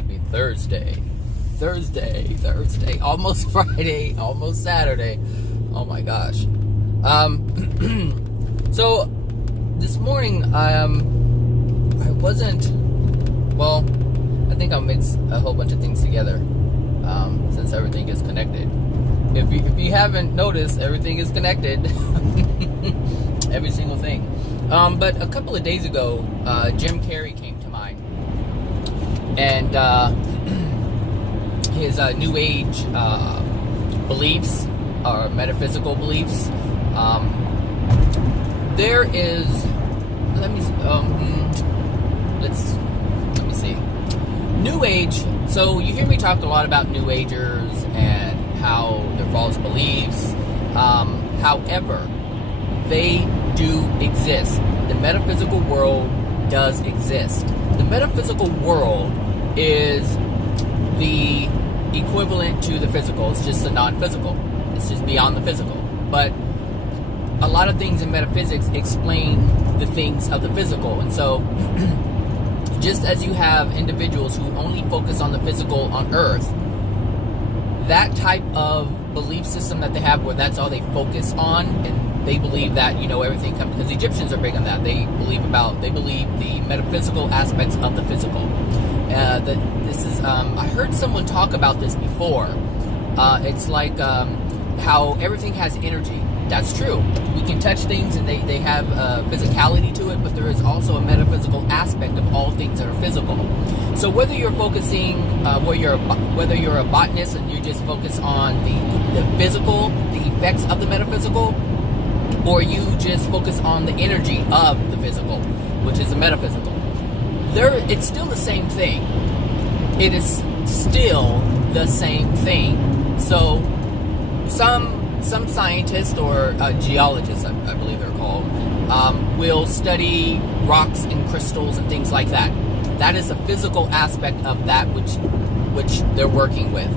happy Thursday. Almost Friday, almost Saturday. Oh my gosh. So this morning, I think I'll mix a whole bunch of things together, since everything is connected. If you haven't noticed, everything is connected. Every single thing. But a couple of days ago, Jim Carrey came to mind. And his New Age beliefs, or metaphysical beliefs. There is, let me see. New Age. So you hear me talk a lot about New Agers and how they're false beliefs. However, they do exist. The metaphysical world does exist. The metaphysical world is the equivalent to the physical. It's just a non-physical. It's just beyond the physical. But a lot of things in metaphysics explain the things of the physical. And so, just as you have individuals who only focus on the physical on Earth, that type of belief system that they have where that's all they focus on, and they believe that, everything comes, because Egyptians are big on that. They believe the metaphysical aspects of the physical. I heard someone talk about this before. It's like how everything has energy. That's true. We can touch things and they have physicality to it, but there is also a metaphysical aspect of all things that are physical. So whether you're focusing, whether you're a botanist and you just focus on the physical, the effects of the metaphysical, or you just focus on the energy of the physical, which is the metaphysical, it's still the same thing. It is still the same thing. So some scientists or geologists, I believe they're called, will study rocks and crystals and things like that. That is a physical aspect of that which they're working with.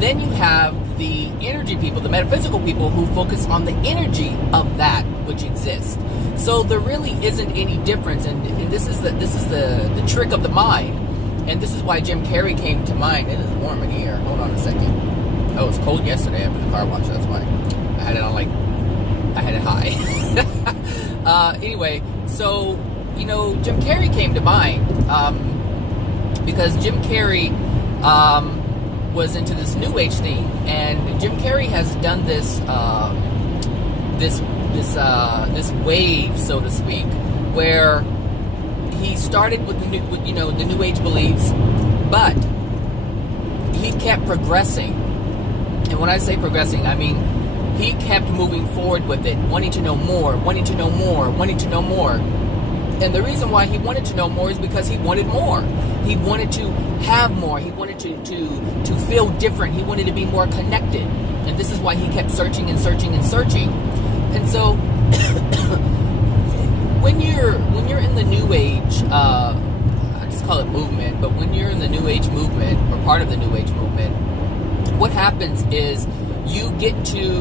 Then you have the energy people, the metaphysical people, who focus on the energy of that which exists. So there really isn't any difference, and this is the trick of the mind, and this is why Jim Carrey came to mind. It is warm in here. Hold on a second. Oh, it was cold yesterday after the car wash. That's why I had it on I had it high. Anyway, so Jim Carrey came to mind because Jim Carrey was into this New Age thing, and Jim Carrey has done this wave, so to speak, where he started with the New Age beliefs, but he kept progressing. And when I say progressing, I mean he kept moving forward with it, wanting to know more. And the reason why he wanted to know more is because he wanted more. He wanted to have more. He wanted to feel different. He wanted to be more connected. And this is why he kept searching and searching and searching. And so when you're in the New Age, I just call it movement, but when you're in the New Age movement, or part of the New Age movement, what happens is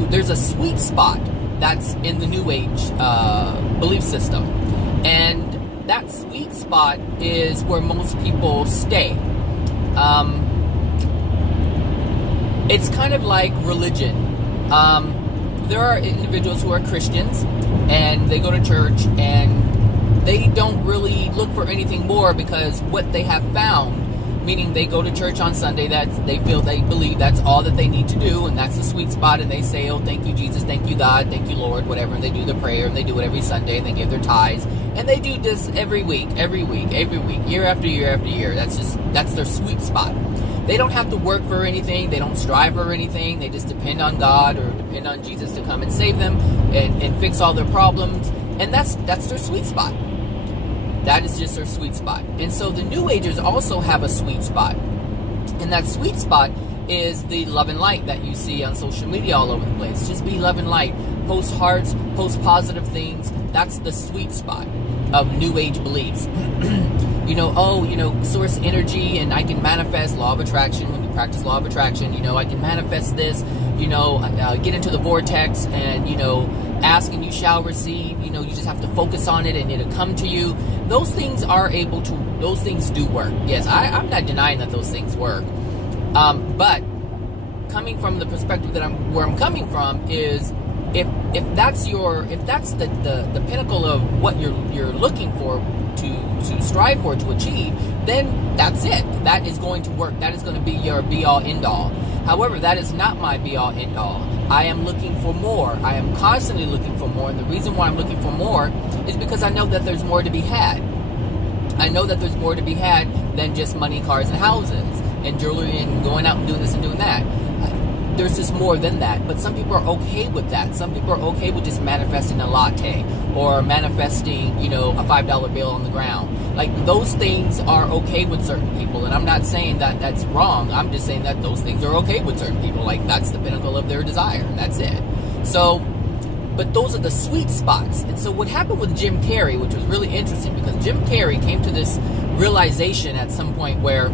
there's a sweet spot that's in the New Age belief system. And that sweet spot is where most people stay. It's kind of like religion. There are individuals who are Christians, and they go to church, and they don't really look for anything more, because what they have found, meaning they go to church on Sunday, they believe that's all that they need to do, and that's the sweet spot, and they say, oh, thank you, Jesus, thank you, God, thank you, Lord, whatever, and they do the prayer, and they do it every Sunday, and they give their tithes, and they do this every week, year after year after year. That's their sweet spot. They don't have to work for anything, they don't strive for anything, they just depend on God or depend on Jesus to come and save them and fix all their problems, and that's their sweet spot. That is just their sweet spot. And so the New Agers also have a sweet spot. And that sweet spot is the love and light that you see on social media all over the place. Just be love and light. Post hearts, post positive things. That's the sweet spot of New Age beliefs. Source energy, and I can manifest law of attraction. When you practice law of attraction, I can manifest this, get into the vortex and, ask and you shall receive, you just have to focus on it and it'll come to you. Those things those things do work. Yes, I'm not denying that those things work. But coming from the perspective where I'm coming from is, if that's the pinnacle of what you're looking for to strive for, to achieve, then that's it. That is going to work. That is going to be your be-all, end-all. However, that is not my be-all, end-all. I am looking for more. I am constantly looking for more. And the reason why I'm looking for more is because I know that there's more to be had. I know that there's more to be had than just money, cars, and houses, and jewelry, and going out and doing this and doing that. There's just more than that. But some people are okay with that. Some people are okay with just manifesting a latte or manifesting, a $5 bill on the ground. Like, those things are okay with certain people. And I'm not saying that that's wrong. I'm just saying that those things are okay with certain people. Like, that's the pinnacle of their desire. And that's it. So, but those are the sweet spots. And so what happened with Jim Carrey, which was really interesting, because Jim Carrey came to this realization at some point where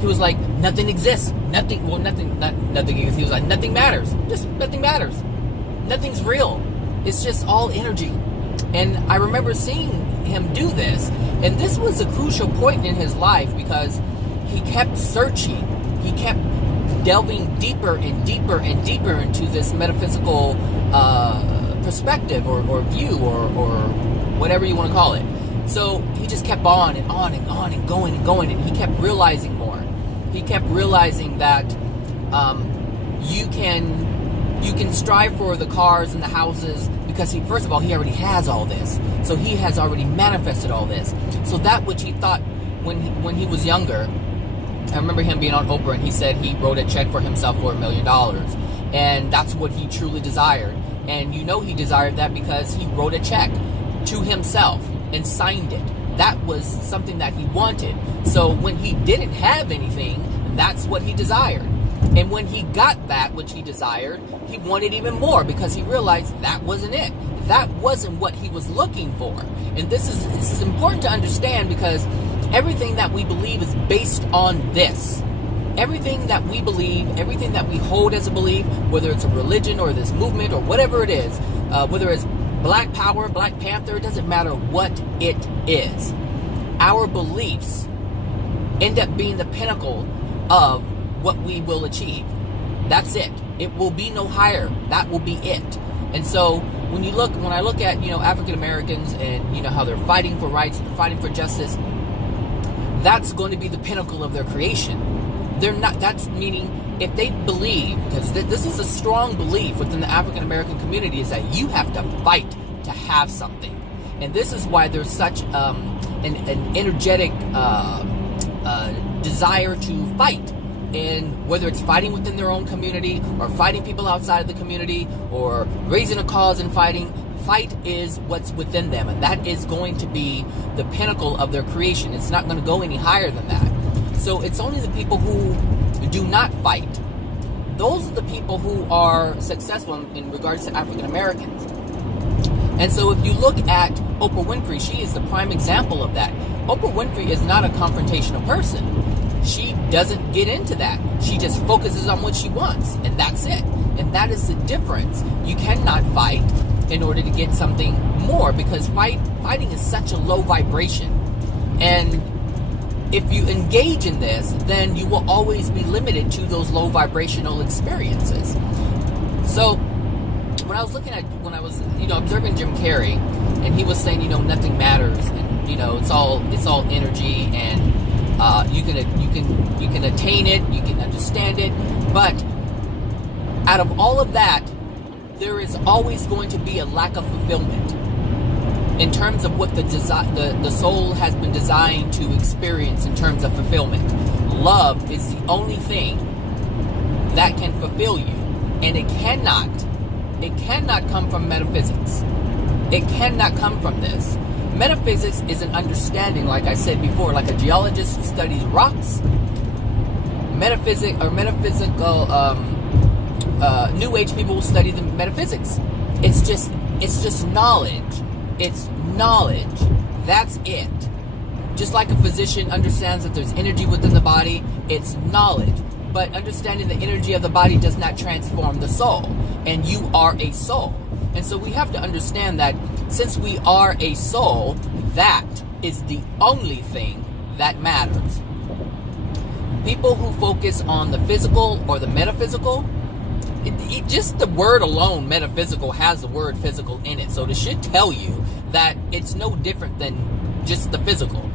he was like, nothing exists. Nothing exists. He was like, nothing matters. Just nothing matters. Nothing's real. It's just all energy. And I remember seeing him do this. And this was a crucial point in his life, because he kept searching. He kept delving deeper and deeper and deeper into this metaphysical perspective or view or whatever you want to call it. So he just kept on and on and on and going and going, and he kept realizing more. He kept realizing that you can strive for the cars and the houses, because first of all, he already has all this. So he has already manifested all this. So that which he thought when he was younger, I remember him being on Oprah, and he said he wrote a check for himself for $1 million. And that's what he truly desired. And he desired that because he wrote a check to himself and signed it. That was something that he wanted. So when he didn't have anything, that's what he desired. And when he got that which he desired, he wanted even more, because he realized that wasn't it. That wasn't what he was looking for. And this is important to understand, because everything that we believe is based on this. Everything that we believe, everything that we hold as a belief, whether it's a religion or this movement or whatever it is, whether it's Black Power, Black Panther, it doesn't matter what it is. Our beliefs end up being the pinnacle of what we will achieve. That's it. It will be no higher. That will be it. And so when I look at, African Americans and, how they're fighting for rights, fighting for justice, that's going to be the pinnacle of their creation. That's meaning, if they believe, because this is a strong belief within the African American community, is that you have to fight to have something. And this is why there's such an energetic desire to fight. And whether it's fighting within their own community, or fighting people outside of the community, or raising a cause and fighting, fight is what's within them. And that is going to be the pinnacle of their creation. It's not going to go any higher than that. So it's only the people who do not fight. Those are the people who are successful in regards to African Americans. And so if you look at Oprah Winfrey, she is the prime example of that. Oprah Winfrey is not a confrontational person. She doesn't get into that. She just focuses on what she wants, and that's it. And that is the difference. You cannot fight in order to get something more, because fighting is such a low vibration. And if you engage in this, then you will always be limited to those low vibrational experiences. So when I was observing Jim Carrey, and he was saying, nothing matters, and it's all energy, and you can attain it, you can understand it, but out of all of that, there is always going to be a lack of fulfillment in terms of what the soul has been designed to experience in terms of fulfillment. Love is the only thing that can fulfill you, and it cannot come from metaphysics. It cannot come from this. Metaphysics is an understanding, like I said before, like a geologist studies rocks. Metaphysical New Age people will study the metaphysics. It's just knowledge. It's knowledge. That's it. Just like a physician understands that there's energy within the body, it's knowledge. But understanding the energy of the body does not transform the soul. And you are a soul. And so we have to understand that since we are a soul, that is the only thing that matters. People who focus on the physical or the metaphysical, just the word alone, metaphysical, has the word physical in it. So it should tell you that it's no different than just the physical.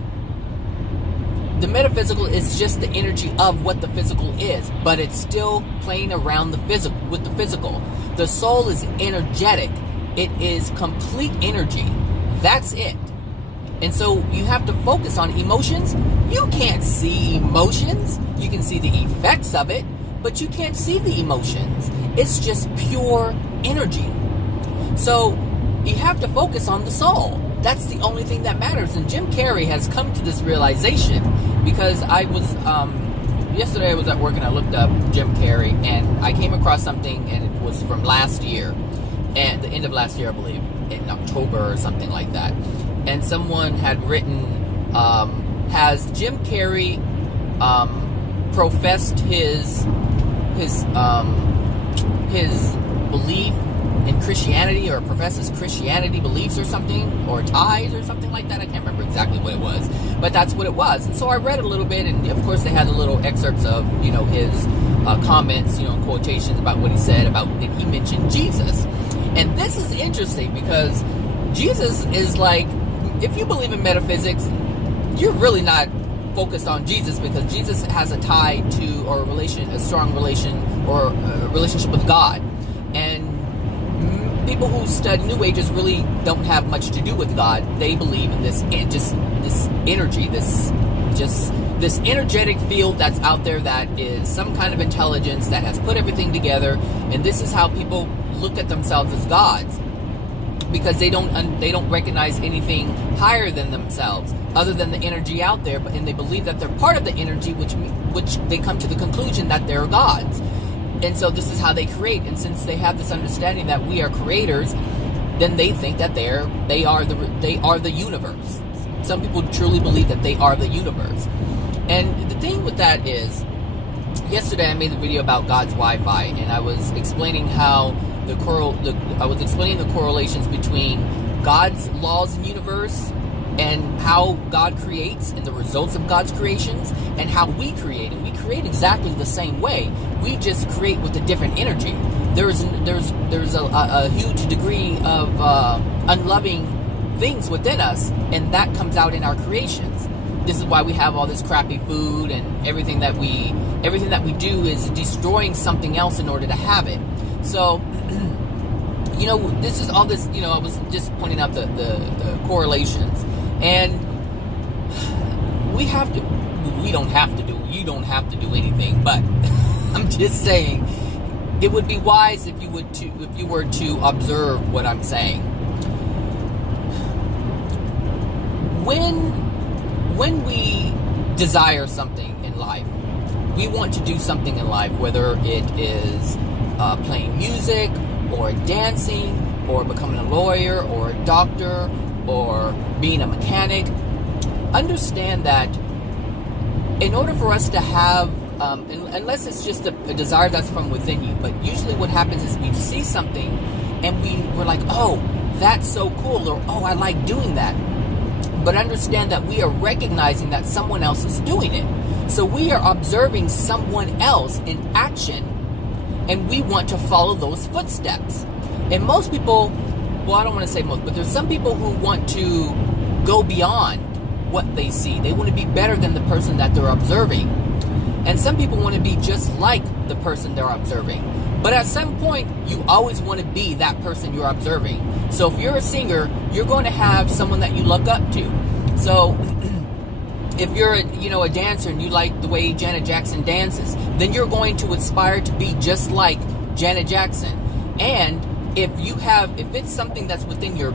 The metaphysical is just the energy of what the physical is, but it's still playing around with the physical. The soul is energetic. It is complete energy. That's it. And so you have to focus on emotions. You can't see emotions. You can see the effects of it, but you can't see the emotions. It's just pure energy. So you have to focus on the soul. That's the only thing that matters. And Jim Carrey has come to this realization, because I was, yesterday I was at work and I looked up Jim Carrey and I came across something, and it was from last year, and the end of last year, I believe, in October or something like that. And someone had written, has Jim Carrey professed his belief in Christianity, or professes Christianity beliefs or something, or ties or something like that? I can't remember exactly what it was, but that's what it was. And so I read a little bit, and of course they had the little excerpts of, his comments, quotations about what he said about, and he mentioned Jesus. And this is interesting because Jesus is like, if you believe in metaphysics, you're really not focused on Jesus, because Jesus has a tie to, or a strong relation, or a relationship with God. And people who study New Ages really don't have much to do with God. They believe in this energy, this energetic field that's out there, that is some kind of intelligence that has put everything together. And this is how people look at themselves as gods, because they don't recognize anything higher than themselves other than the energy out there, and they believe that they're part of the energy, which they come to the conclusion that they're gods. And so this is how they create. And since they have this understanding that we are creators, then they think that they are the universe. Some people truly believe that they are the universe. And the thing with that is, yesterday I made a video about God's Wi-Fi, and I was explaining how I was explaining the correlations between God's laws in the universe and how God creates, and the results of God's creations, and how we create. And we create exactly the same way. We just create with a different energy. There's a huge degree of unloving things within us, and that comes out in our creations. This is why we have all this crappy food, and everything that we do is destroying something else in order to have it. So, this is all this, I was just pointing out the correlations. And you don't have to do anything, but I'm just saying, it would be wise if you were to observe what I'm saying. When we desire something in life, we want to do something in life, whether it is playing music, or dancing, or becoming a lawyer, or a doctor, or being a mechanic. Understand that in order for us to have, unless it's just a desire that's from within you, but usually what happens is we see something and we're like, oh, that's so cool, or oh, I like doing that. But understand that we are recognizing that someone else is doing it. So we are observing someone else in action, and we want to follow those footsteps. And most people, well, I don't want to say most, but there's some people who want to go beyond what they see. They want to be better than the person that they're observing. And some people want to be just like the person they're observing. But at some point, you always want to be that person you're observing. So if you're a singer, you're going to have someone that you look up to. So if you're a dancer and you like the way Janet Jackson dances, then you're going to aspire to be just like Janet Jackson. And if it's something that's within you,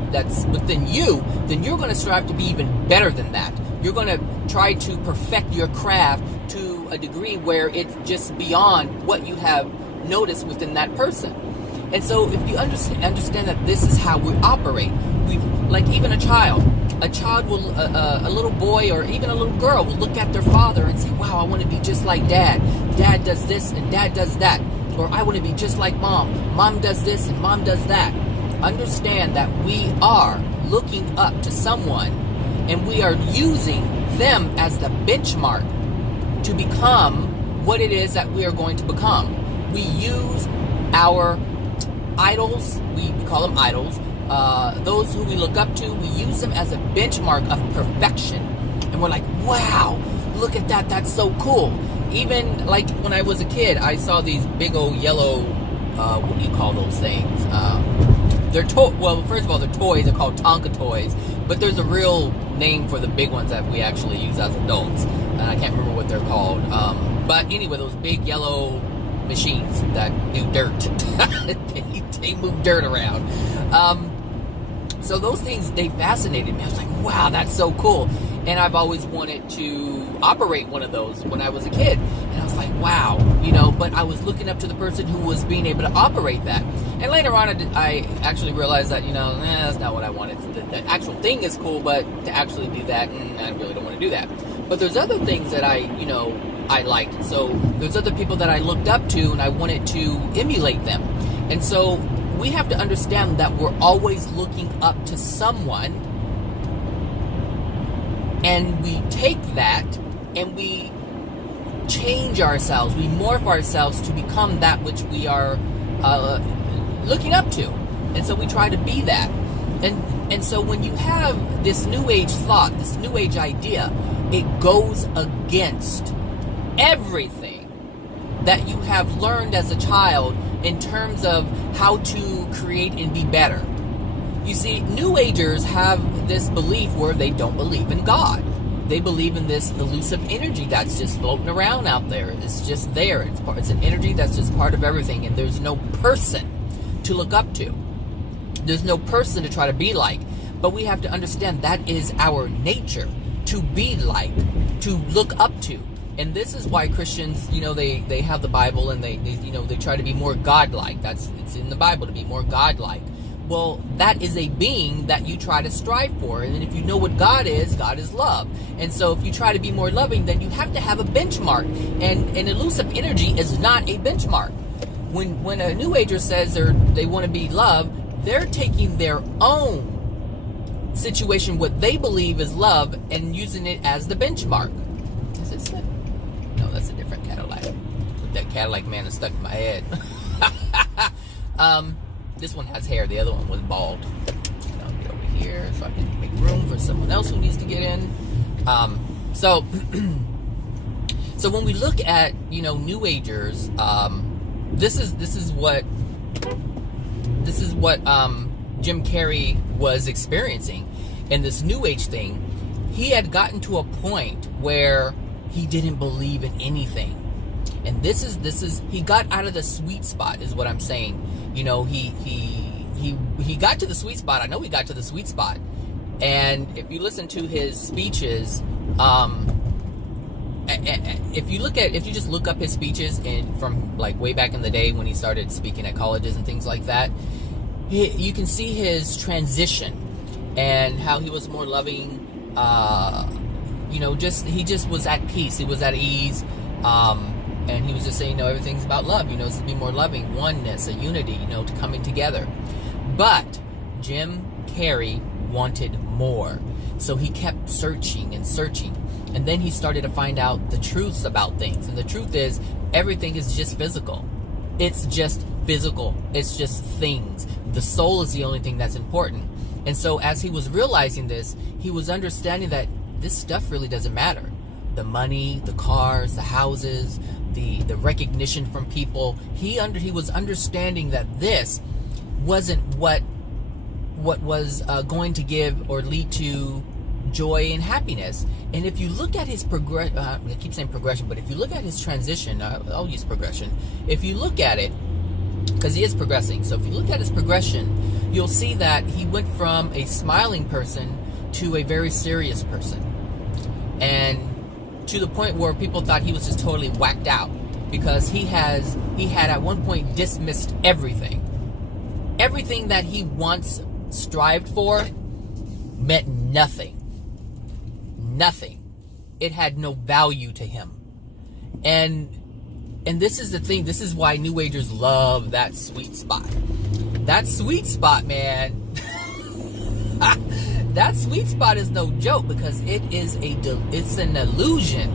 then you're going to strive to be even better than that. You're going to try to perfect your craft to a degree where it's just beyond what you have noticed within that person. And so if you understand that this is how we operate, like even a child will, a little boy or even a little girl will look at their father and say, wow, I want to be just like dad. Dad does this and dad does that. Or I want to be just like mom. Mom does this and mom does that. understand that we are looking up to someone and we are using them as the benchmark to become what it is that we are going to become. We use our idols, we call them idols, those who we look up to, we use them as a benchmark of perfection. And we're like, wow, look at that, that's so cool. Even like when I was a kid, I saw these big old yellow, what do you call those things? Well, first of all, they're toys, they're called Tonka toys, but there's a real name for the big ones that we actually use as adults, and I can't remember what they're called. But anyway, those big yellow machines that do dirt. They move dirt around. So those things, they fascinated me. I was like, wow, that's so cool. And I've always wanted to operate one of those when I was a kid. And I was like, wow, but I was looking up to the person who was being able to operate that. And later on, I actually realized that, that's not what I wanted. The actual thing is cool, but to actually do that, I really don't want to do that. But there's other things that I liked. So there's other people that I looked up to and I wanted to emulate them. And so we have to understand that we're always looking up to someone, and we take that and we change ourselves, we morph ourselves to become that which we are looking up to. And so we try to be that. And so when you have this new age thought, this new age idea, it goes against everything that you have learned as a child in terms of how to create and be better. You see, New Agers have this belief where they don't believe in God. They believe in this elusive energy that's just floating around out there. It's just there. It's an energy that's just part of everything, and there's no person to look up to. There's no person to try to be like. But we have to understand that is our nature, to be like, to look up to. And this is why Christians, they have the Bible and they try to be more godlike. It's in the Bible to be more godlike. Well, that is a being that you try to strive for. And if you know what God is love. And so if you try to be more loving, then you have to have a benchmark. And an elusive energy is not a benchmark. When a New Ager says they want to be love, they're taking their own situation, what they believe is love, and using it as the benchmark. Is this it? No, that's a different Cadillac. That Cadillac man is stuck in my head. This one has hair. The other one was bald. I'll get over here so I can make room for someone else who needs to get in. So when we look at New Agers, this is what Jim Carrey was experiencing in this New Age thing. He had gotten to a point where he didn't believe in anything. And this is he got out of the sweet spot, is what I'm saying. He got to the sweet spot. I know he got to the sweet spot. And if you listen to his speeches, if you just look up his speeches from like way back in the day when he started speaking at colleges and things like that, you can see his transition and how he was more loving. He just was at peace. He was at ease. And he was just saying, everything's about love, to be more loving, oneness, a unity, to coming together. But Jim Carrey wanted more. So he kept searching and searching. And then he started to find out the truths about things. And the truth is, everything is just physical. It's just physical. It's just things. The soul is the only thing that's important. And so as he was realizing this, he was understanding that this stuff really doesn't matter. The money, the cars, the houses, the recognition from people. He was understanding that this wasn't what was going to give or lead to joy and happiness. And if you look at his I keep saying progression, but if you look at his transition, I'll use progression. If you look at it, because he is progressing, so if you look at his progression, you'll see that he went from a smiling person to a very serious person. And to the point where people thought he was just totally whacked out, because he had at one point dismissed everything. Everything that he once strived for meant nothing. Nothing. It had no value to him. And this is the thing. This is why New Agers love that sweet spot. that sweet spot, man. That sweet spot is no joke, because it's an illusion.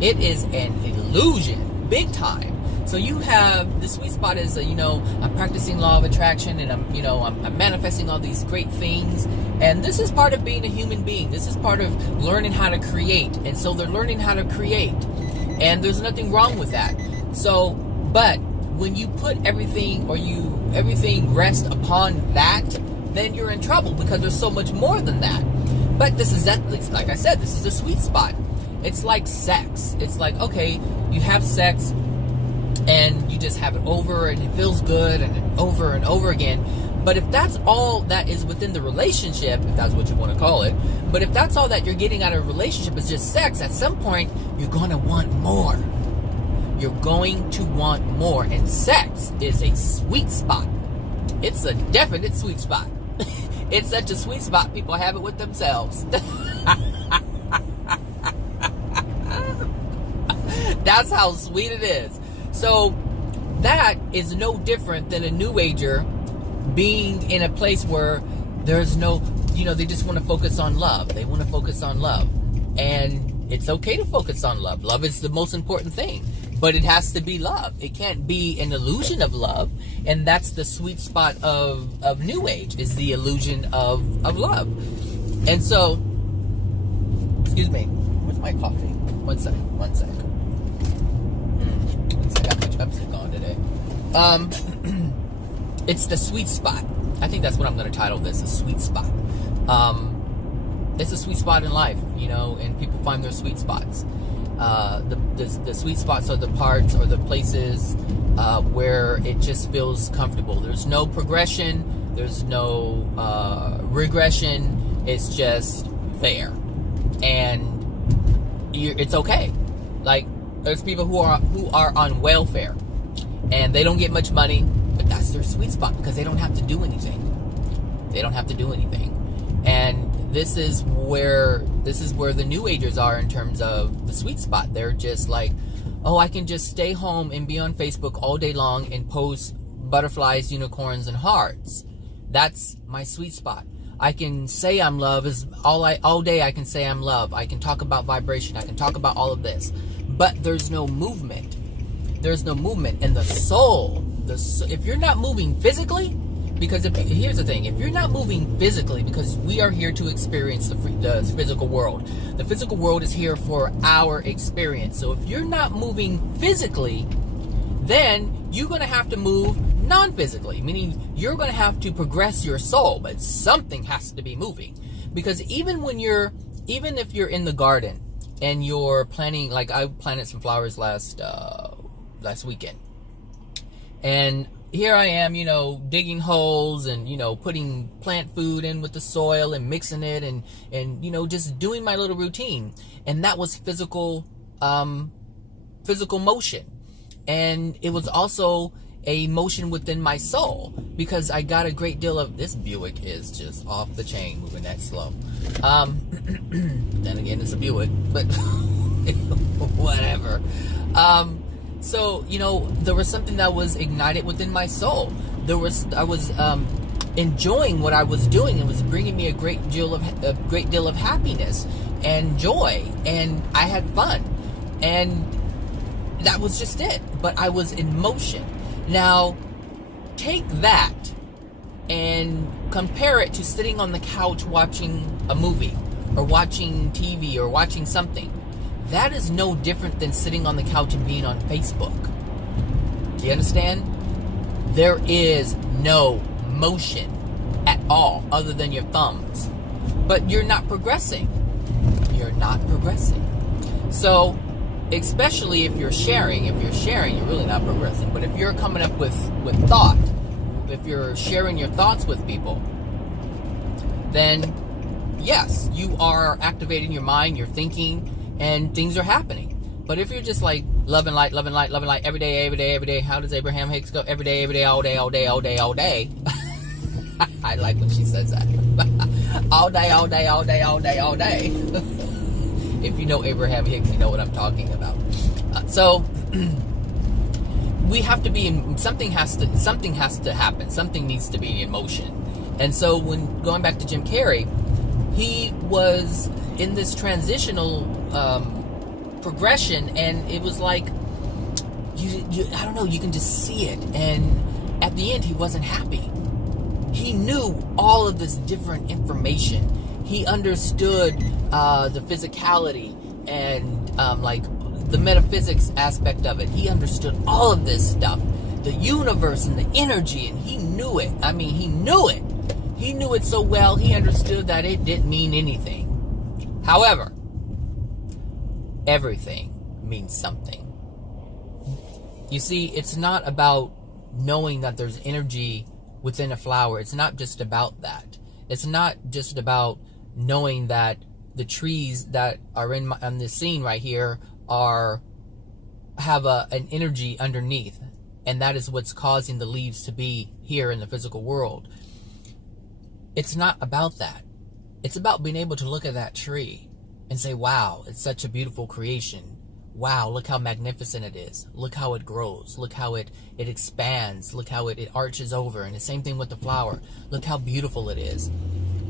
It is an illusion, big time. So you have the sweet spot is, I'm practicing law of attraction, and I'm manifesting all these great things. And this is part of being a human being. This is part of learning how to create. And so they're learning how to create. And there's nothing wrong with that. So, but when you put everything rests upon that, then you're in trouble, because there's so much more than that. But like I said, this is the sweet spot. It's like sex. It's like, okay, you have sex and you just have it over, and it feels good, and over again. But if that's all that is within the relationship, if that's what you want to call it, but if that's all that you're getting out of a relationship is just sex, at some point you're going to want more. You're going to want more. And sex is a sweet spot. It's a definite sweet spot. It's such a sweet spot, people have it with themselves. That's how sweet it is. So that is no different than a New Ager being in a place where there's no, they just want to focus on love. They want to focus on love. And it's okay to focus on love. Love is the most important thing. But it has to be love. It can't be an illusion of love. And that's the sweet spot of New Age, is the illusion of love. And so, excuse me, where's my coffee? One sec. I got my chopstick on today. It's the sweet spot. I think that's what I'm going to title this, a sweet spot. It's a sweet spot in life, and people find their sweet spots. The sweet spots are the parts or the places where it just feels comfortable. There's no progression. There's no regression. It's just there. And it's okay. Like, there's people who are on welfare, and they don't get much money, but that's their sweet spot, because they don't have to do anything. And this is where the New Agers are in terms of the sweet spot. They're just like, oh, I can just stay home and be on Facebook all day long and post butterflies, unicorns, and hearts. That's my sweet spot. I can say I'm love all day. I can say I'm love. I can talk about vibration. I can talk about all of this, but there's no movement. There's no movement. And the soul, if you're not moving physically, because here's the thing, if you're not moving physically, because we are here to experience the physical world. The physical world is here for our experience. So if you're not moving physically, then you're going to have to move non-physically, meaning you're going to have to progress your soul, but something has to be moving. Because even if you're in the garden and you're planting, like I planted some flowers last weekend, and here I am, digging holes and, putting plant food in with the soil and mixing it and just doing my little routine. And that was physical motion. And it was also a motion within my soul, because I got a great deal of, this Buick is just off the chain, moving that slow. Then again, it's a Buick, but whatever. So, there was something that was ignited within my soul. I was enjoying what I was doing. It was bringing me a great deal of happiness and joy, and I had fun, and that was just it. But I was in motion. Now, take that and compare it to sitting on the couch watching a movie, or watching TV, or watching something. That is no different than sitting on the couch and being on Facebook. Do you understand? There is no motion at all other than your thumbs. But you're not progressing. So, especially if you're sharing, you're really not progressing. But if you're coming up with thought, if you're sharing your thoughts with people, then yes, you are activating your mind, you're thinking, and things are happening. But if you're just like love and light, every day, how does Abraham Hicks go? Every day, all day. I like when she says that. all day. If you know Abraham Hicks, you know what I'm talking about. So we have to be in, something has to happen. Something needs to be in motion. And so when going back to Jim Carrey, he was in this transitional progression, and it was like I don't know, you can just see it. And at the end, he wasn't happy. He knew all of this different information. He understood the physicality and like the metaphysics aspect of it. He understood all of this stuff, the universe and the energy, and he knew it. I mean, he knew it. He knew it so well, he understood that it didn't mean anything. However, everything means something. You see, it's not about knowing that there's energy within a flower. It's not just about that. It's not just about knowing that the trees that are on this scene right here have an energy underneath, and that is what's causing the leaves to be here in the physical world. It's not about that. It's about being able to look at that tree and say, wow, it's such a beautiful creation. Wow, look how magnificent it is. Look how it grows. Look how it expands. Look how it arches over. And the same thing with the flower. Look how beautiful it is.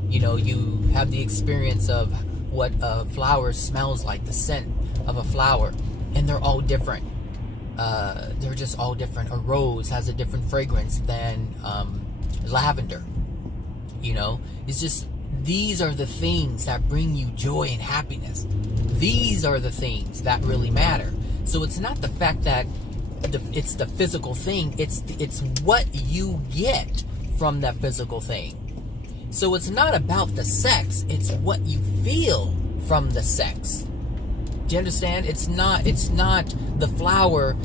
You know, you have the experience of what a flower smells like, the scent of a flower, and they're all different. They're just all different. A rose has a different fragrance than lavender. You know, it's just, these are the things that bring you joy and happiness. These are the things that really matter. So it's not the fact that it's the physical thing, it's what you get from that physical thing. So it's not about the sex, it's what you feel from the sex. Do you understand? It's not the flower.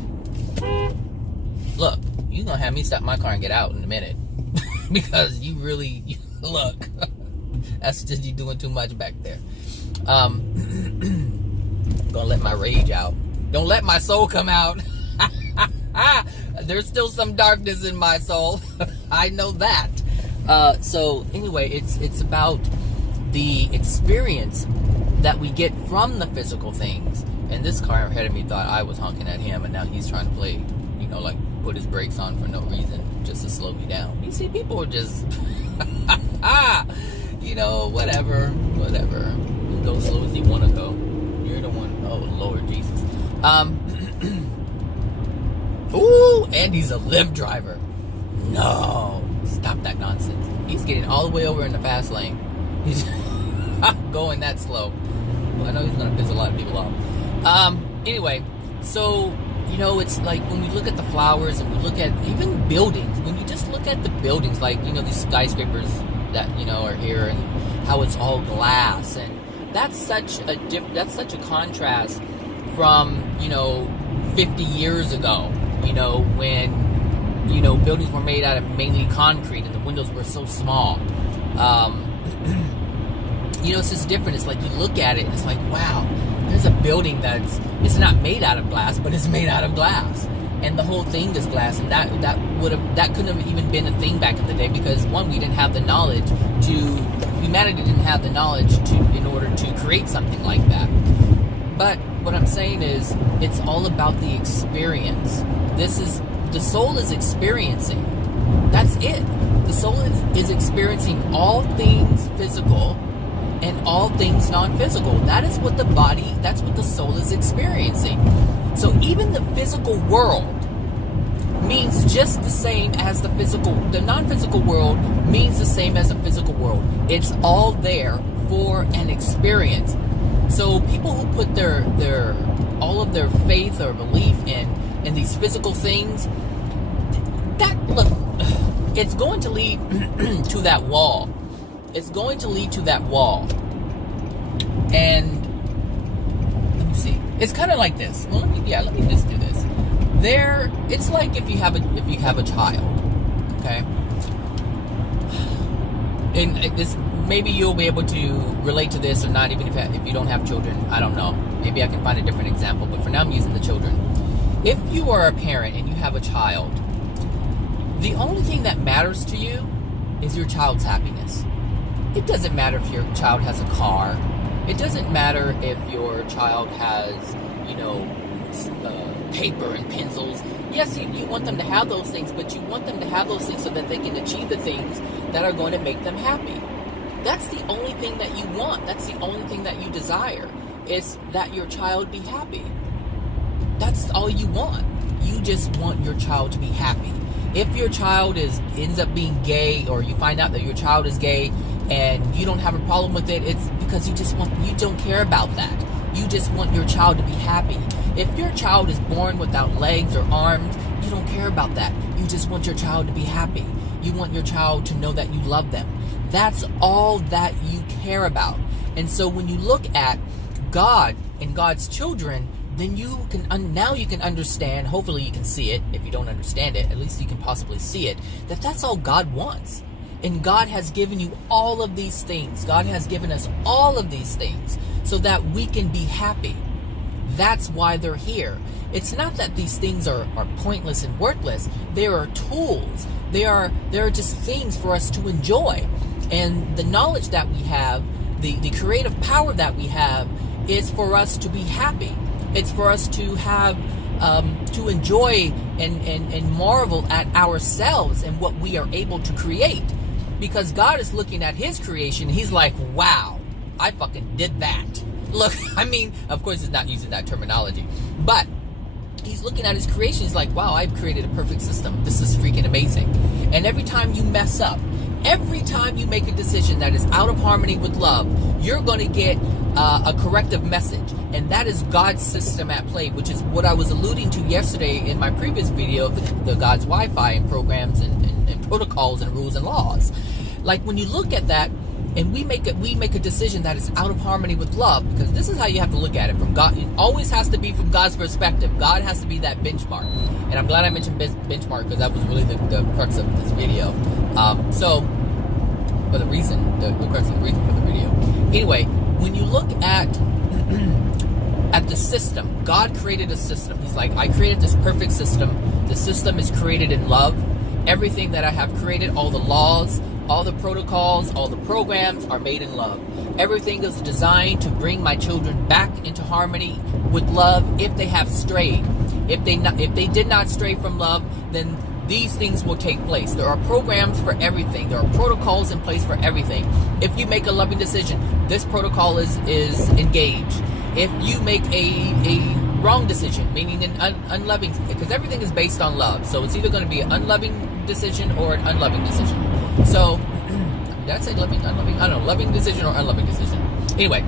Look, you're gonna have me stop my car and get out in a minute. Because you really, look, that's just you doing too much back there. Gonna let my rage out. Don't let my soul come out. There's still some darkness in my soul. I know that. So anyway, it's about the experience that we get from the physical things. And this car ahead of me thought I was honking at him, and now he's trying to play, you know, like put his brakes on for no reason, just to slow me down. You see, people are just, you know, whatever. You go slow as you want to go. You're the one. Oh Lord Jesus. Ooh, and he's a Lyft driver. No, stop that nonsense. He's getting all the way over in the fast lane. He's going that slow. Well, I know he's gonna piss a lot of people off. Anyway, so, you know, it's like when we look at the flowers and we look at even buildings, when you just look at the buildings, like, you know, these skyscrapers that, you know, are here, and how it's all glass, and that's such a contrast from, you know, 50 years ago, you know, when, you know, buildings were made out of mainly concrete and the windows were so small. You know, it's just different. It's like you look at it and it's like, wow, there's a building it's not made out of glass, but it's made out of glass, and the whole thing is glass. And that couldn't have even been a thing back in the day, because one, we didn't have the knowledge humanity didn't have the knowledge in order to create something like that. But what I'm saying is, it's all about the experience. The soul is experiencing. That's it. The soul is experiencing all things physical and all things non-physical. That is what that's what the soul is experiencing. So even the physical world means just the same as the non-physical world means the same as the physical world. It's all there for an experience. So people who put all of their faith or belief in these physical things, it's going to lead to that wall. It's going to lead to that wall. And let me see. It's kind of like this. Well, let me just do this. It's like if you have a child, okay? And this, maybe you'll be able to relate to this or not, even if you don't have children. I don't know. Maybe I can find a different example, but for now I'm using the children. If you are a parent and you have a child, the only thing that matters to you is your child's happiness. It doesn't matter if your child has a car. It doesn't matter if your child has, you know, paper and pencils. Yes, you want them to have those things, but you want them to have those things so that they can achieve the things that are going to make them happy. That's the only thing that you want. That's the only thing that you desire, is that your child be happy. That's all you want. You just want your child to be happy. If your child ends up being gay, or you find out that your child is gay and you don't have a problem with it, it's because you don't care about that. You just want your child to be happy. If your child is born without legs or arms, you don't care about that. You just want your child to be happy. You want your child to know that you love them. That's all that you care about. And so when you look at God and God's children, then you can understand, hopefully you can see it. If you don't understand it, at least you can possibly see it, that that's all God wants. And God has given you all of these things. God has given us all of these things so that we can be happy. That's why they're here. It's not that these things are pointless and worthless. They are tools. They are just things for us to enjoy. And the knowledge that we have, the creative power that we have, is for us to be happy. It's for us to have, to enjoy and marvel at ourselves and what we are able to create. Because God is looking at His creation, He's like, wow, I fucking did that. Look, I mean, of course He's not using that terminology, but He's looking at His creation, He's like, wow, I've created a perfect system. This is freaking amazing. And every time you mess up, every time you make a decision that is out of harmony with love, you're going to get a corrective message. And that is God's system at play, which is what I was alluding to yesterday in my previous video of the God's Wi-Fi and programs and protocols and rules and laws. Like when you look at that and we make a decision that is out of harmony with love, because this is how you have to look at it from God. It always has to be from God's perspective. God has to be that benchmark. And I'm glad I mentioned benchmark, because that was really the crux of this video. For the reason, the crux of the reason for the video. Anyway, when you look at the system, God created a system. He's like, I created this perfect system. The system is created in love. Everything that I have created, all the laws, all the protocols, all the programs are made in love. Everything is designed to bring my children back into harmony with love if they have strayed. If they did not stray from love, then these things will take place. There are programs for everything. There are protocols in place for everything. If you make a loving decision, this protocol is engaged. If you make a wrong decision, meaning an unloving, because everything is based on love. So it's either going to be an unloving decision or an unloving decision. So, did I say loving, unloving? I don't know, loving decision or unloving decision. Anyway,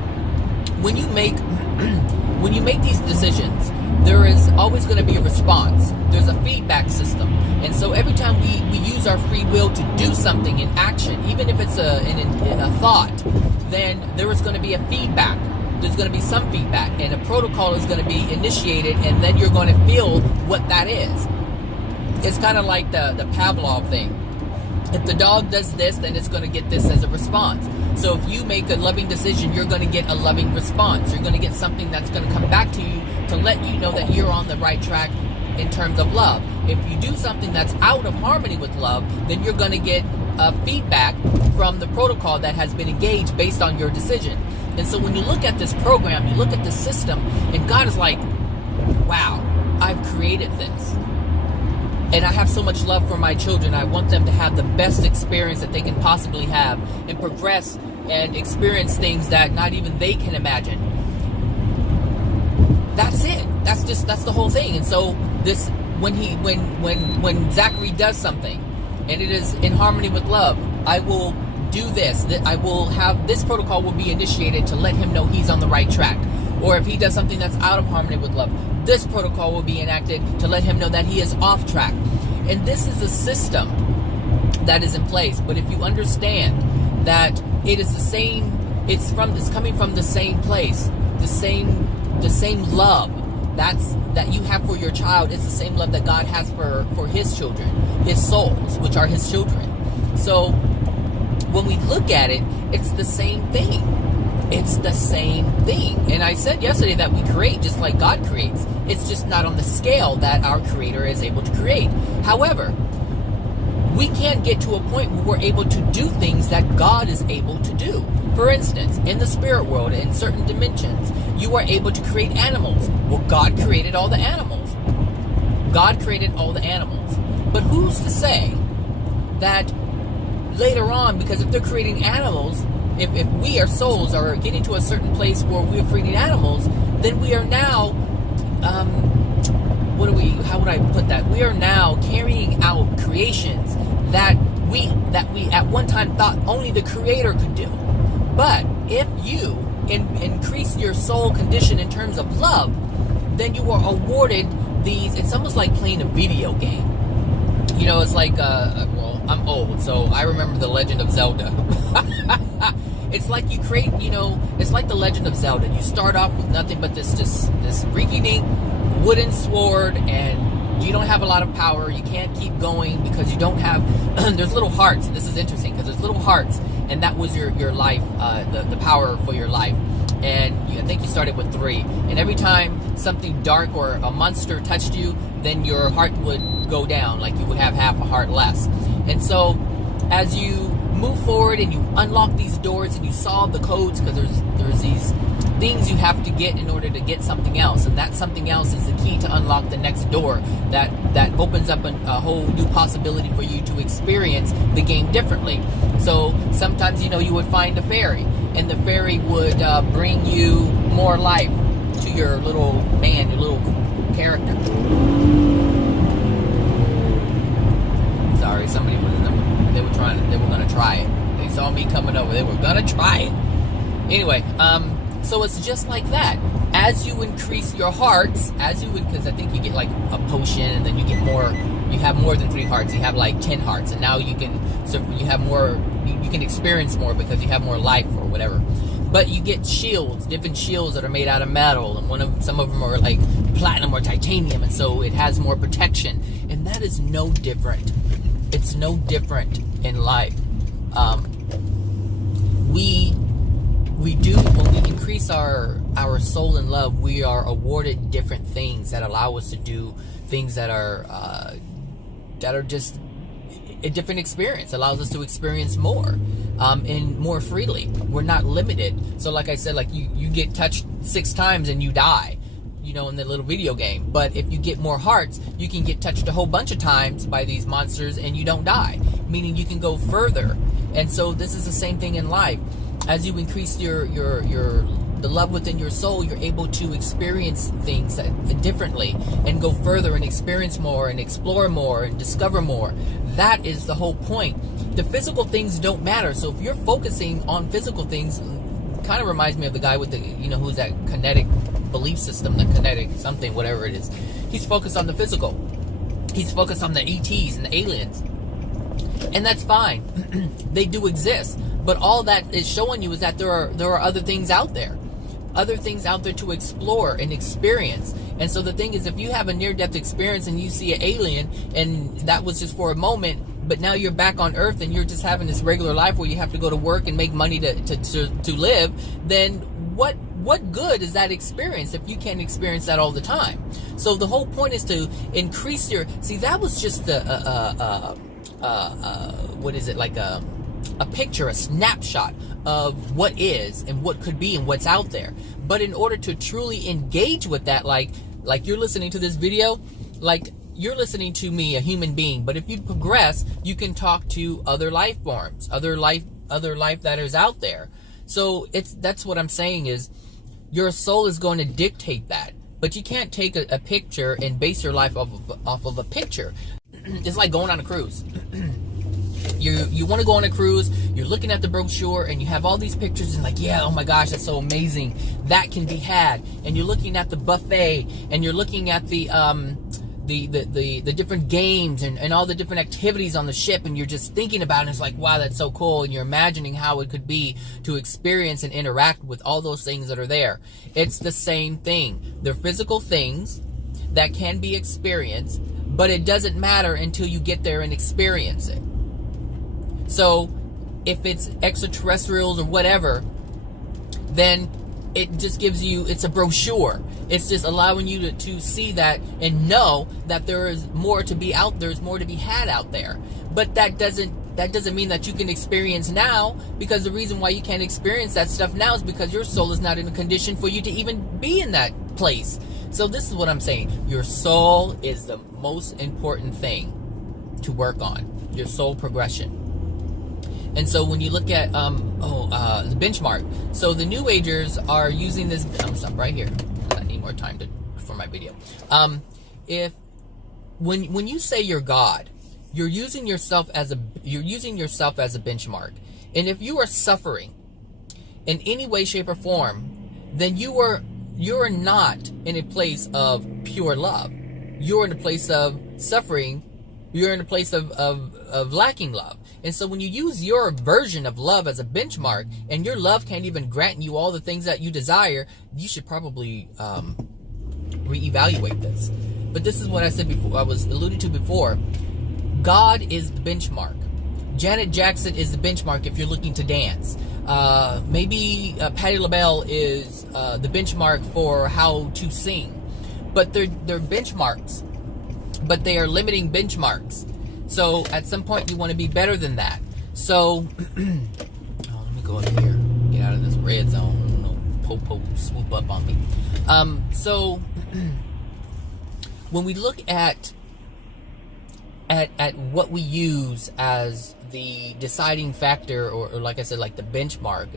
when you make these decisions, there is always going to be a response. There's a feedback system. And so every time we use our free will to do something in action, even if it's a thought, then there is going to be a feedback. There's going to be some feedback, and a protocol is going to be initiated, and then you're going to feel what that is. It's kind of like the Pavlov thing. If the dog does this, then it's going to get this as a response. So if you make a loving decision, you're going to get a loving response. You're going to get something that's going to come back to you to let you know that you're on the right track in terms of love. If you do something that's out of harmony with love, then you're going to get feedback from the protocol that has been engaged based on your decision. And so when you look at this program, you look at the system, and God is like, wow, I've created this. And I have so much love for my children. I want them to have the best experience that they can possibly have and progress and experience things that not even they can imagine. That's it. That's the whole thing. And so this, when Zachary does something and it is in harmony with love, I will do this. I will have this protocol will be initiated to let him know he's on the right track. Or if he does something that's out of harmony with love, this protocol will be enacted to let him know that he is off track. And this is a system that is in place. But if you understand that it is the same, it's coming from the same place, the same love that you have for your child is the same love that God has for His children, His souls, which are His children. So when we look at it, it's the same thing. It's the same thing. And I said yesterday that we create just like God creates. It's just not on the scale that our Creator is able to create. However, we can't get to a point where we're able to do things that God is able to do. For instance, in the spirit world, in certain dimensions, you are able to create animals. Well, God created all the animals. God created all the animals. But who's to say that later on, because if they're creating animals, if we, our souls, are getting to a certain place where we're creating animals, then we are now, how would I put that? We are now carrying out creations that we at one time thought only the Creator could do. But if you increase your soul condition in terms of love, then you are awarded these. It's almost like playing a video game. You know, it's like, well, I'm old, so I remember The Legend of Zelda. It's like you create, you know, it's like The Legend of Zelda. You start off with nothing but this rinky-dink wooden sword, and you don't have a lot of power. You can't keep going because you don't have, there's little hearts. This is interesting because there's little hearts, and that was your life, the power for your life. And I think you started with 3. And every time something dark or a monster touched you, then your heart would go down, like you would have half a heart less. And so as you move forward and you unlock these doors and you solve the codes, because there's these things you have to get in order to get something else, and that something else is the key to unlock the next door that opens up a whole new possibility for you to experience the game differently. So sometimes, you know, you would find a fairy, and the fairy would bring you more life to your little man, your little character. Sorry, somebody was they were gonna try it. They saw me coming over, they were gonna try it. Anyway, so it's just like that. As you increase your hearts, because I think you get like a potion, and then you get more. You have more than 3 hearts. You have like 10 hearts, and now you have more. You can experience more because you have more life or whatever. But you get shields, different shields that are made out of metal, and some of them are like platinum or titanium, and so it has more protection. And that is no different. It's no different in life. We do, when we increase our soul in love, we are awarded different things that allow us to do things that are just a different experience. Allows us to experience more, and more freely. We're not limited. So like I said, like you get touched 6 times and you die, you know, in the little video game. But if you get more hearts, you can get touched a whole bunch of times by these monsters and you don't die, meaning you can go further. And so this is the same thing in life. As you increase the love within your soul, you're able to experience things differently and go further and experience more and explore more and discover more. That is the whole point. The physical things don't matter. So if you're focusing on physical things, kind of reminds me of the guy with the, you know, who's that kinetic belief system, the kinetic something, whatever it is. He's focused on the physical. He's focused on the ETs and the aliens. And that's fine. They do exist. But all that is showing you is that there are other things out there. Other things out there to explore and experience. And so the thing is, if you have a near-death experience and you see an alien, and that was just for a moment, but now you're back on Earth and you're just having this regular life where you have to go to work and make money to live, then what good is that experience if you can't experience that all the time? So the whole point is to increase your... See, that was just what is it, like a picture, a snapshot of what is and what could be and what's out there. But in order to truly engage with that, like you're listening to this video, like you're listening to me, a human being, but if you progress, you can talk to other life forms, other life that is out there. So that's what I'm saying is, your soul is going to dictate that, but you can't take a picture and base your life off of a picture. It's like going on a cruise. You want to go on a cruise, you're looking at the brochure and you have all these pictures and like, yeah, oh my gosh, that's so amazing, that can be had. And you're looking at the buffet and you're looking at the different games and all the different activities on the ship, and you're just thinking about it, and it's like, wow, that's so cool, and you're imagining how it could be to experience and interact with all those things that are there. It's the same thing. They're physical things that can be experienced, but it doesn't matter until you get there and experience it. So if it's extraterrestrials or whatever, then it just gives you, it's a brochure. It's just allowing you to see that and know that there is more to be out, there's more to be had out there. But that doesn't mean that you can experience now, because the reason why you can't experience that stuff now is because your soul is not in a condition for you to even be in that place. So this is what I'm saying. Your soul is the most important thing to work on. Your soul progression. And so when you look at the benchmark, so the New Agers are using this. I'm stop right here. I need more time for my video. When you say you're God, you're using yourself as a benchmark. And if you are suffering in any way, shape, or form, then you are not in a place of pure love. You're in a place of suffering. You're in a place of lacking love. And so when you use your version of love as a benchmark, and your love can't even grant you all the things that you desire, you should probably reevaluate this. But this is what I said before. I was alluding to before. God is the benchmark. Janet Jackson is the benchmark if you're looking to dance. Maybe Patti LaBelle is the benchmark for how to sing. But they're benchmarks. But they are limiting benchmarks. So at some point you want to be better than that. So let me go up here. Get out of this red zone. No po swoop up on me. So when we look at what we use as the deciding factor, or like I said, like the benchmark,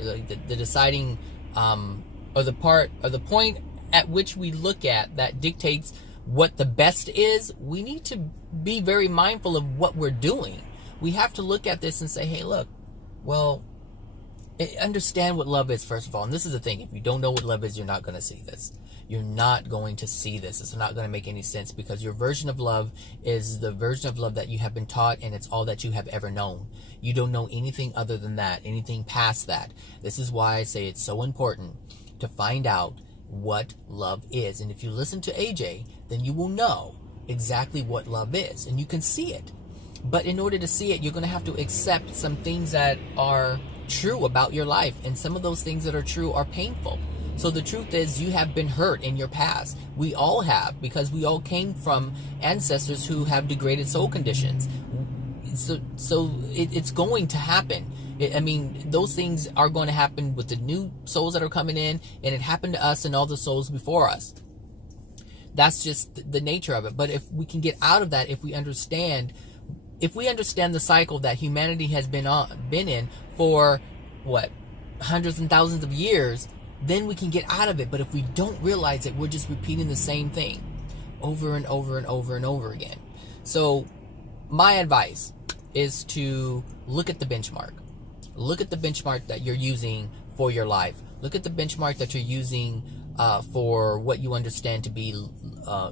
the deciding or the point at which we look at that dictates what the best is, we need to be very mindful of what we're doing. We have to look at this and say, hey, look, well, understand what love is, first of all. And this is the thing. If you don't know what love is, you're not going to see this. You're not going to see this. It's not going to make any sense, because your version of love is the version of love that you have been taught, and it's all that you have ever known. You don't know anything other than that, anything past that. This is why I say it's so important to find out what love is. And if you listen to AJ, then you will know exactly what love is, and you can see it. But in order to see it, you're going to have to accept some things that are true about your life, and some of those things that are true are painful. So the truth is, you have been hurt in your past. We all have, because we all came from ancestors who have degraded soul conditions. So it's going to happen. I mean, those things are going to happen with the new souls that are coming in, and it happened to us and all the souls before us. That's just the nature of it. But if we can get out of that, if we understand the cycle that humanity has been in for hundreds and thousands of years, then we can get out of it. But if we don't realize it, we're just repeating the same thing over and over and over and over again. So my advice is to look at the benchmark. Look at the benchmark that you're using for your life. Look at the benchmark that you're using for what you understand to be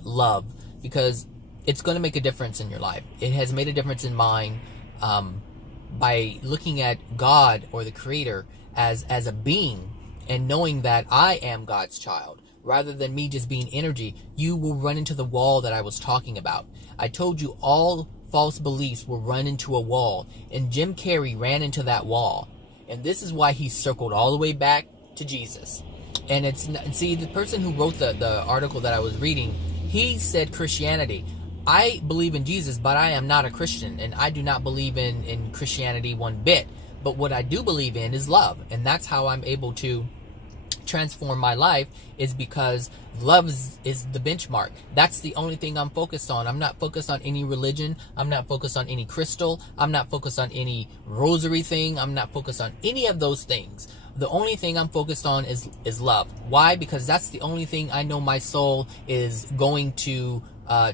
love, because it's going to make a difference in your life. It has made a difference in mine by looking at God, or the Creator, as a being, and knowing that I am God's child. Rather than me just being energy, you will run into the wall that I was talking about. I told you all false beliefs will run into a wall, and Jim Carrey ran into that wall. And this is why he circled all the way back to Jesus. And the person who wrote the article that I was reading, he said Christianity. I believe in Jesus, but I am not a Christian, and I do not believe in Christianity one bit. But what I do believe in is love, and that's how I'm able to transform my life, is because love is the benchmark. That's the only thing I'm focused on. I'm not focused on any religion. I'm not focused on any crystal. I'm not focused on any rosary thing. I'm not focused on any of those things. The only thing I'm focused on is love. Why? Because that's the only thing I know my soul is going to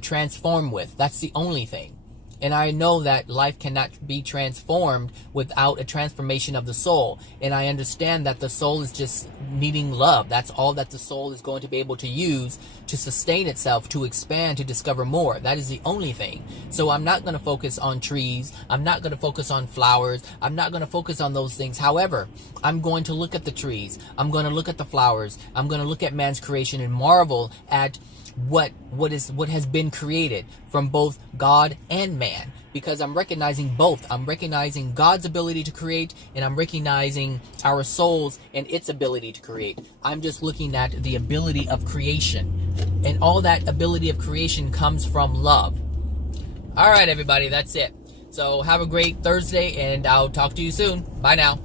transform with. That's the only thing. And I know that life cannot be transformed without a transformation of the soul. And I understand that the soul is just needing love. That's all that the soul is going to be able to use to sustain itself, to expand, to discover more. That is the only thing. So I'm not going to focus on trees. I'm not going to focus on flowers. I'm not going to focus on those things. However, I'm going to look at the trees. I'm going to look at the flowers. I'm going to look at man's creation and marvel at what has been created from both God and man, because I'm recognizing both. I'm recognizing God's ability to create, and I'm recognizing our souls and its ability to create. I'm just looking at the ability of creation, and all that ability of creation comes from love. All right, everybody, that's it. So have a great Thursday, and I'll talk to you soon. Bye now.